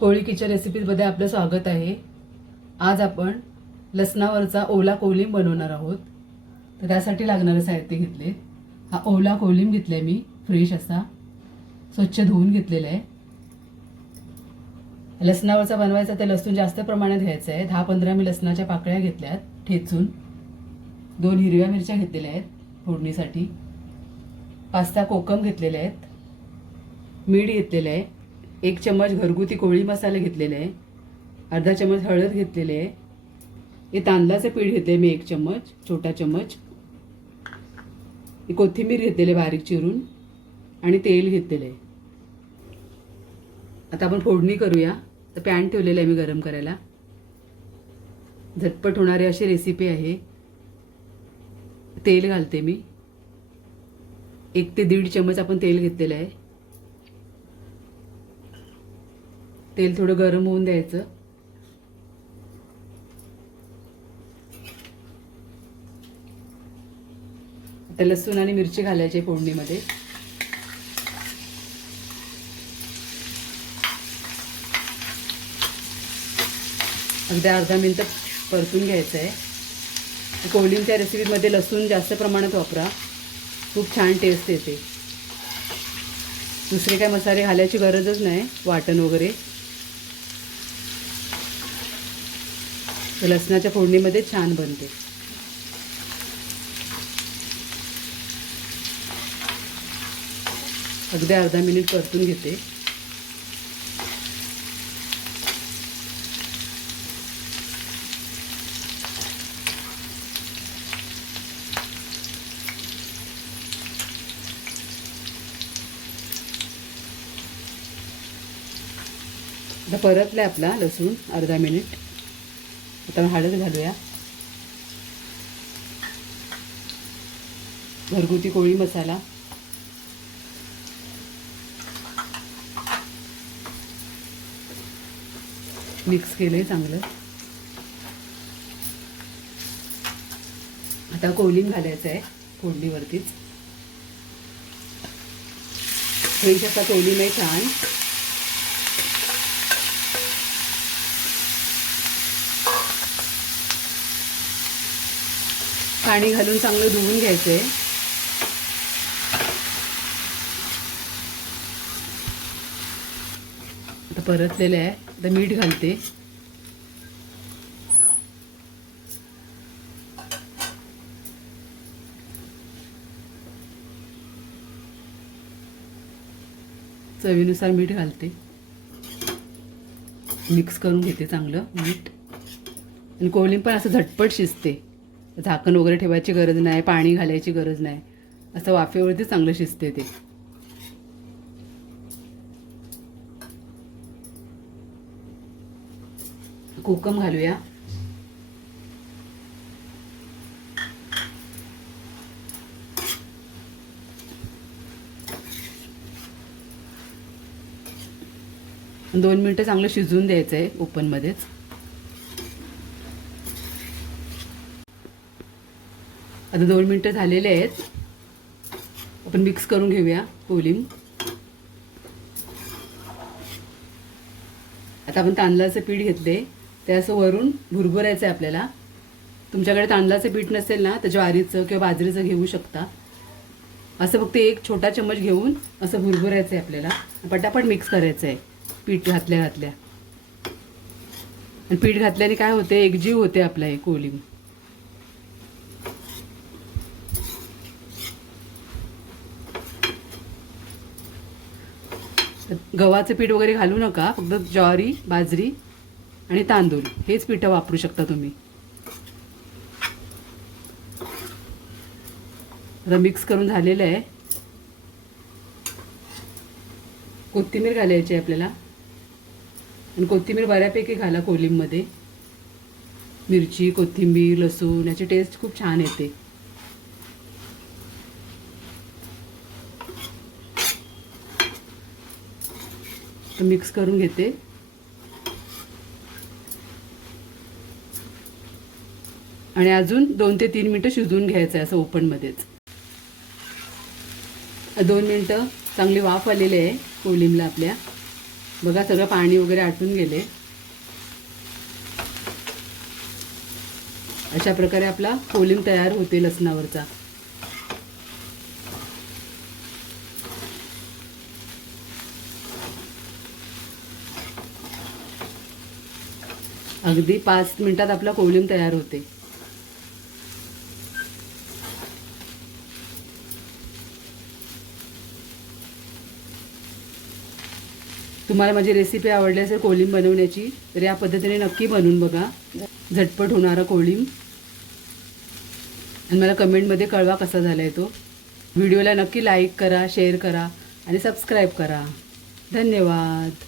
कोळी kitchen रेसिपीजमध्ये आपलं स्वागत आहे. आज आपण लसणावरचा ओला कोलिम बनवणार आहोत. तर त्यासाठी लागणारं साहित्य घेतले. हा ओला कोलिम आहे मी फ्रेश असा. स्वच्छ धुवून घेतलेला आहे. लसणावरचा बनवायचा तर लसूण जास्त प्रमाणात घ्यायचं आहे. दहा पंधरा मी लसणाच्या पाकळ्या घेतल्यात ठेचून. दोन हिरव्या मिरच्या घेतलेल्या आहेत फोडणीसाठी. पाच सहा कोकम घेतलेले आहेत. मीठ घेतलेलं आहे. एक चम्मच घरगुती कोळी मसाले घेतलेले आहे. अर्धा चम्मच हळद घेतलेले आहे. हे तांदळाचं पीठ घेतले मी एक चम्मच छोटा चम्मच. हे कोथिंबीर घेतलेले बारीक चिरून. आणि तेल घेतलेलं आहे. आता आपण फोडणी करूया. तर पॅन ठेवलेलं आहे मी गरम करायला. झटपट होणारी अशी रेसिपी आहे. तेल घालते मी. एक ते दीड चम्मच आपण तेल घेतलेलं आहे. तेल थोडं गरम होऊन द्यायचं. आता लसूण आणि मिरची घालायची फोडणीमध्ये. अगदी अर्धा मिनटं परतून घ्यायचं आहे कोल्डिंगच्या रेसिपीमध्ये लसूण जास्त प्रमाणात वापरा. खूप छान टेस्ट येते. दुसरे काय मसाले घालायची गरजच नाही वाटण वगैरे. लसणाच्या फोडणीमध्ये छान बनते. अगदी अर्धा मिनिट परतून घेते. आता परतला आपला लसूण अर्धा मिनिट. आता हळद घालूया. घरगुती कोळी मसाला. मिक्स केलंय चांगलं. आता कोलिंग घालायचं आहे फोडणीवरतीच. फ्रेश असा कोलिंग आहे छान. पाणी घालून चांगलं धुवून घ्यायचं. आहे आता परतलेलं आहे. आता मीठ घालते. चवीनुसार मीठ घालते. मिक्स करून घेते चांगलं मीठ. आणि कोलिंग पण असं झटपट शिजते. झाकण वगैरे ठेवायची गरज नाही पाणी घालायची गरज नाही. असं वाफेवरती चांगलं शिजते ते. कोकम घालूया. दोन मिनटं चांगलं शिजवून द्यायचं आहे ओपनमध्येच आता दोन मिनटं झालेले आहेत. आपण मिक्स करून घेऊया कोलिम आता आपण तांदळाचं पीठ घेतले. ते असं वरून भुरभुरायचं आहे आपल्याला. तुमच्याकडे तांदळाचं पीठ नसेल ना तर ज्वारीचं किंवा बाजरीचं घेऊ शकता. असं फक्त एक छोटा चम्मच घेऊन असं भुरभुरायचं आहे आपल्याला. पटापट मिक्स करायचं आहे पीठ घातल्या घातल्या. आणि पीठ घातल्याने काय होते एकजीव होते आपलं हे कोलिम गव्हाचं पीठ वगैरे घालू नका. फक्त ज्वारी बाजरी आणि तांदूळ. हेच पिठं वापरू शकता तुम्ही. आता मिक्स करून झालेलं आहे. कोथिंबीर घालायची आहे आपल्याला. आणि कोथिंबीर बऱ्यापैकी घाला कोलिंबमध्ये. मिरची कोथिंबीर लसूण याची टेस्ट खूप छान येते. मिक्स करून घेते. आणि अजून दोन ते तीन मिनटं शिजवून घ्यायचं आहे असं ओपनमध्येच दोन मिनटं चांगली वाफ आलेली आहे कोलिमला आपल्या. बघा सगळं पाणी वगैरे आटून गेले. अशा प्रकारे आपला कोलिम तयार होते लसणावरचा. अगदी पाच मिनिटात आपला कोलिम तयार होते. तुम्हाला माझी रेसिपी आवडली असेल कोलिम बनवण्याची तर या पद्धतीने नक्की बनवून बघा. झटपट होणारा कोलिम आणि मला कमेंटमध्ये कळवा कसा झाला आहे तो. व्हिडिओला नक्की लाईक करा शेअर करा आणि सबस्क्राईब करा. धन्यवाद.